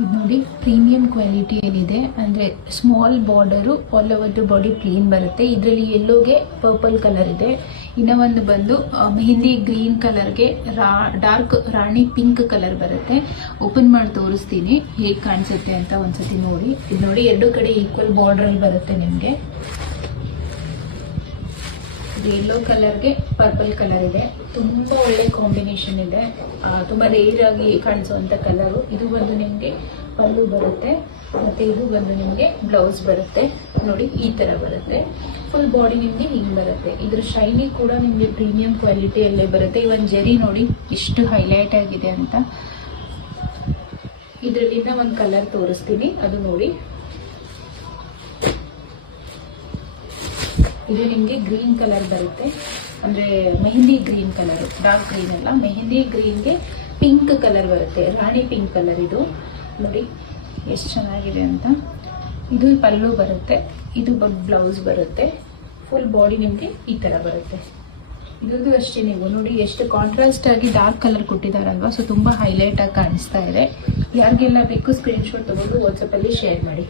ಇದು ನೋಡಿ ಪ್ರೀಮಿಯಂ ಕ್ವಾಲಿಟಿಯಲ್ಲಿದೆ. ಅಂದರೆ small border, all over the body plain ಬರುತ್ತೆ. ಇದರಲ್ಲಿ ಯೆಲ್ಲೋಗೆ ಪರ್ಪಲ್ ಕಲರ್ ಇದೆ. ಇನ್ನು ಒಂದು ಬಂದು ಮೆಹಂದಿ ಗ್ರೀನ್ ಕಲರ್ಗೆ ಡಾರ್ಕ್ ರಾಣಿ ಪಿಂಕ್ ಕಲರ್ ಬರುತ್ತೆ. ಓಪನ್ ಮಾಡಿ ತೋರಿಸ್ತೀನಿ ಹೇಗೆ ಕಾಣಿಸುತ್ತೆ ಅಂತ ಒಂದ್ಸತಿ ನೋಡಿ. ಇದು ನೋಡಿ ಎರಡು ಕಡೆ ಈಕ್ವಲ್ ಬಾರ್ಡ್ರಲ್ಲಿ ಬರುತ್ತೆ ನಿಮಗೆ. ಯೆಲ್ಲೋ ಕಲರ್ಗೆ ಪರ್ಪಲ್ ಕಲರ್ ಇದೆ. ತುಂಬ ಒಳ್ಳೆ ಕಾಂಬಿನೇಷನ್ ಇದೆ. ತುಂಬ ರೇರ್ ಆಗಿ ಕಾಣಿಸುವಂಥ ಕಲರು. ಇದು ಬಂದು ನಿಮಗೆ ಪಲ್ಲು ಬರುತ್ತೆ, ಮತ್ತು ಇದು ಬಂದು ನಿಮಗೆ ಬ್ಲೌಸ್ ಬರುತ್ತೆ. ನೋಡಿ ಈ ಥರ ಬರುತ್ತೆ. ಫುಲ್ ಬಾಡಿ ನಿಮಗೆ ಹಿಂಗೆ ಬರುತ್ತೆ. ಇದ್ರ ಶೈನಿ ಕೂಡ ನಿಮಗೆ ಪ್ರೀಮಿಯಂ ಕ್ವಾಲಿಟಿಯಲ್ಲೇ ಬರುತ್ತೆ. ಇವನ್ ಜರಿ ನೋಡಿ ಎಷ್ಟು ಹೈಲೈಟ್ ಆಗಿದೆ ಅಂತ. ಇದರಲ್ಲಿಂದ ಒಂದು ಕಲರ್ ತೋರಿಸ್ತೀನಿ, ಅದು ನೋಡಿ. ಇದು ನಿಮಗೆ ಗ್ರೀನ್ ಕಲರ್ ಬರುತ್ತೆ. ಅಂದರೆ mehndi green colour, dark green ಅಲ್ಲ, ಮೆಹಂದಿ ಗ್ರೀನ್ಗೆ ಪಿಂಕ್ ಕಲರ್ ಬರುತ್ತೆ, ರಾಣಿ ಪಿಂಕ್ ಕಲರ್. ಇದು ನೋಡಿ ಎಷ್ಟು ಚೆನ್ನಾಗಿದೆ ಅಂತ. ಇದು ಪಲ್ಲು ಬರುತ್ತೆ, ಇದು ಬ್ಲೌಸ್ ಬರುತ್ತೆ. ಫುಲ್ ಬಾಡಿ ನಿಮಗೆ ಈ ಥರ ಬರುತ್ತೆ. ಇದು ಅಷ್ಟೇ. ನೀವು ನೋಡಿ ಎಷ್ಟು ಕಾಂಟ್ರಾಸ್ಟ್ ಆಗಿ ಡಾರ್ಕ್ ಕಲರ್ ಕೊಟ್ಟಿದ್ದಾರಲ್ವಾ, ಸೊ ತುಂಬ ಹೈಲೈಟ್ ಆಗಿ ಕಾಣಿಸ್ತಾ ಇದೆ. ಯಾರಿಗೆಲ್ಲ ಬೇಕು ಸ್ಕ್ರೀನ್ಶಾಟ್ ತಗೊಂಡು ವಾಟ್ಸಪ್ಪಲ್ಲಿ ಶೇರ್ ಮಾಡಿ.